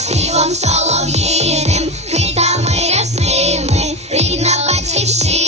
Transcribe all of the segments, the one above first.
Співом солов'їним, квітами рясними, рідна батьківщина.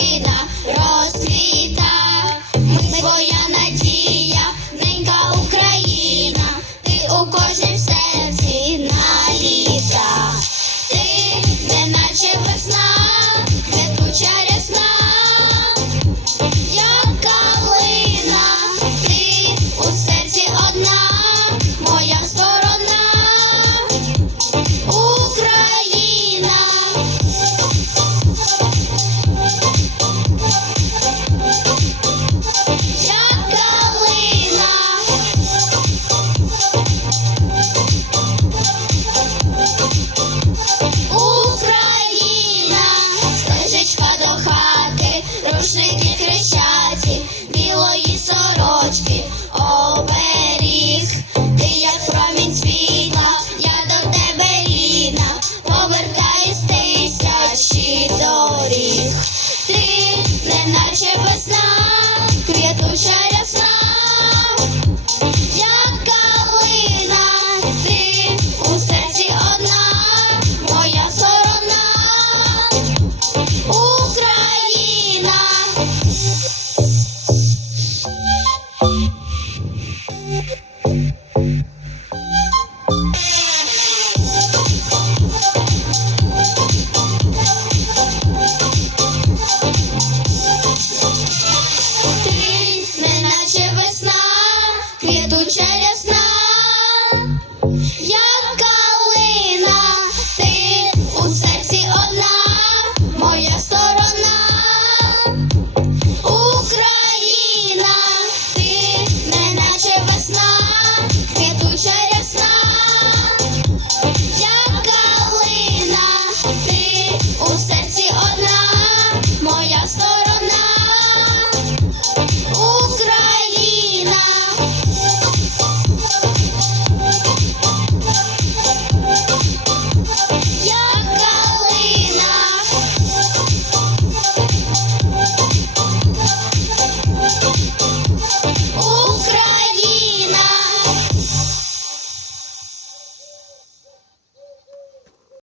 shake it.